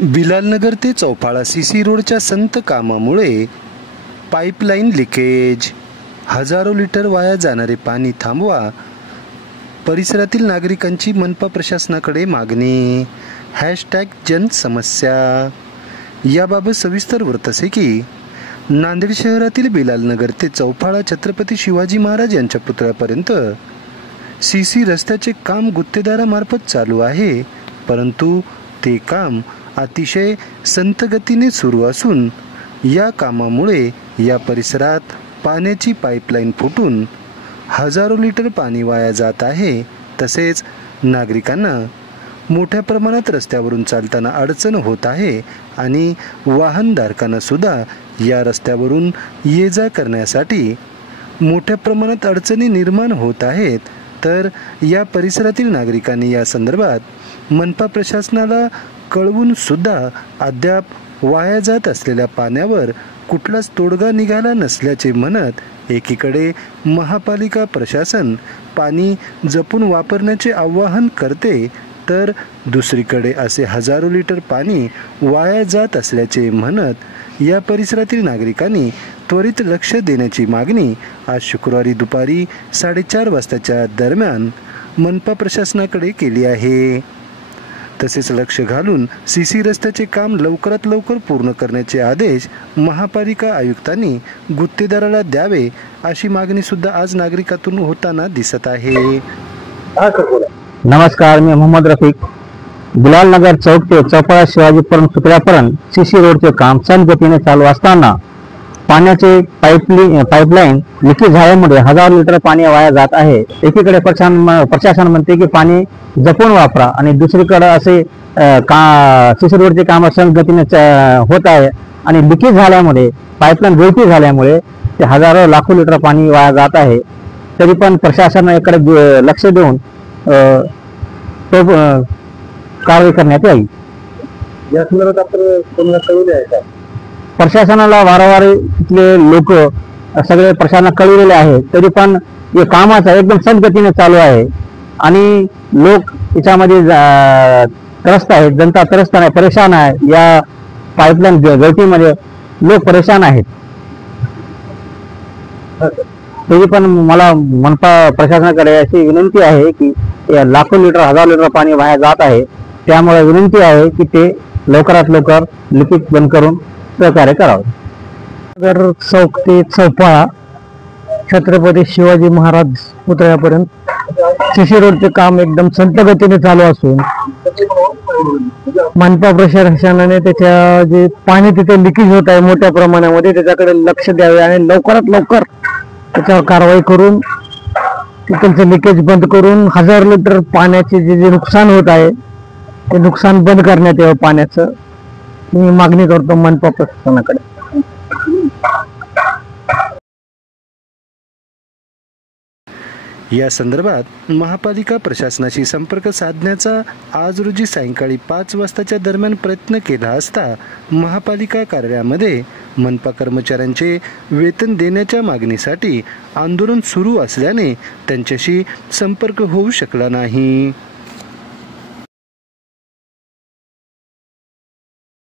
बिलालनगर ते चौफाळा सीसी रोडच्या संत कामामुळे पाईपलाईन लिकेज, हजारो लिटर वाया जाणारे पाणी थांबवा, परिसरातील नागरिकांची मनपा प्रशासनाकडे मागणी. #जनसमस्या. याबाबत सविस्तर वृत्त असे की नांदेड शहरातील बिलालनगर ते चौफाळा छत्रपती शिवाजी महाराज यांच्या पुतळ्यापर्यंत सीसी रस्त्याचे काम गुत्तेदारामार्फत चालू आहे, परंतु ते काम अतिशय संथ गतीने सुरू असून या कामामुळे या परिसरात पाण्याची पाईपलाईन फुटून हजारो लिटर पाणी वाया जात आहे. तसेच नागरिकांना मोठ्या प्रमाणात रस्त्यावरून चालताना अडचण होत आहे आणि वाहनधारकांना सुद्धा या रस्त्यावरून ये जा करण्यासाठी मोठ्या प्रमाणात अडचणी निर्माण होत आहेत. तर या परिसरातील नागरिकांनी या संदर्भात मनपा प्रशासनाला कळवून सुद्धा अद्याप वाया जात असलेल्या पाण्यावर कुठलाच तोडगा निघाला नसल्याचे म्हणत एकीकडे महापालिका प्रशासन पाणी जपून वापरण्याचे आवाहन करते, तर दुसरीकडे असे हजारो लिटर पाणी वाया जात असल्याचे म्हणत या परिसरातील नागरिकांनी त्वरित लक्ष देण्याची मागणी आज शुक्रवारी दुपारी 4:30 वाजताच्या दरम्यान मनपा प्रशासनाकडे केली आहे. तसेच लक्ष घालून सीसी रस्त्याचे काम लवकरात लवकर पूर्ण करण्याचे आदेश महापालिका आयुक्तांनी गुत्तेदाराला द्यावे, अशी मागणी सुद्धा आज नागरिकातून होताना दिसत आहे. नमस्कार, मी मोहम्मद रफीक. बिलालनगर चौक ते चौफाळा शिवाजी पुतळ्यापर्यंत सीसी रोडचे काम संथ गतीने चालू असताना पाण्याचे पाईपलाईन लिकेज झाल्यामुळे हजारो लिटर पाणी वाया जात आहे. एकीकडे प्रशासन म्हणते की पाणी जपून वापरा आणि दुसरीकडे असे सीसी रोडचे काम संथ गतीने होत आहे आणि लिकेज झाल्यामुळे पाईपलाईन गळती झाल्यामुळे ते हजारो लाखो लिटर पाणी वाया जात आहे. तरी पण प्रशासन याकडे लक्ष देऊन कारवाई करण्यात यावी. या संदर्भात आपण कोणाला कळवले आहे का? प्रशासनाला वारंवार इथले लोक सगळे प्रशासनाला कळवलेले आहे, तरी पण हे कामाचं एकदम संथ गतीने चालू आहे आणि लोक याच्यामध्ये त्रस्त आहेत. जनता त्रस्त आहे, परेशान आहे. या पाईपलाईन गळतीमध्ये लोक परेशान आहेत. तरी पण मला मनपा प्रशासनाकडे अशी विनंती आहे की लाखो लिटर हजारो लिटर पाणी वाया जात आहे, त्यामुळे विनंती आहे की ते लवकरात लवकर लिकेज बंद करून सहकार्य करावे. नगर चौक ते चौफाळा छत्रपती शिवाजी महाराज पुतळ्यापर्यंत सीसी रोडचे काम एकदम संथ गतीने चालू असून मनपा प्रशासनाने त्याच्या जे पाणी तिथे लिकेज होत आहे मोठ्या प्रमाणामध्ये त्याच्याकडे लक्ष द्यावे आणि लवकरात लवकर त्याच्यावर कारवाई करून तिथलचं लिकेज बंद करून हजारो लिटर पाण्याचे जे नुकसान होत आहे ते नुकसान बंद करण्यात यावं पाण्याचं. मी मागणी करतो मनपा प्रशासनाकडे. या संदर्भात महापालिका प्रशासनाशी संपर्क साधण्याचा आज रोजी सायंकाळी 5 वाजताच्या दरम्यान प्रयत्न केला असता महापालिका कार्यालयामध्ये मनपा कर्मचाऱ्यांचे वेतन देण्याच्या मागणीसाठी आंदोलन सुरू असल्याने त्यांच्याशी संपर्क होऊ शकला नाही.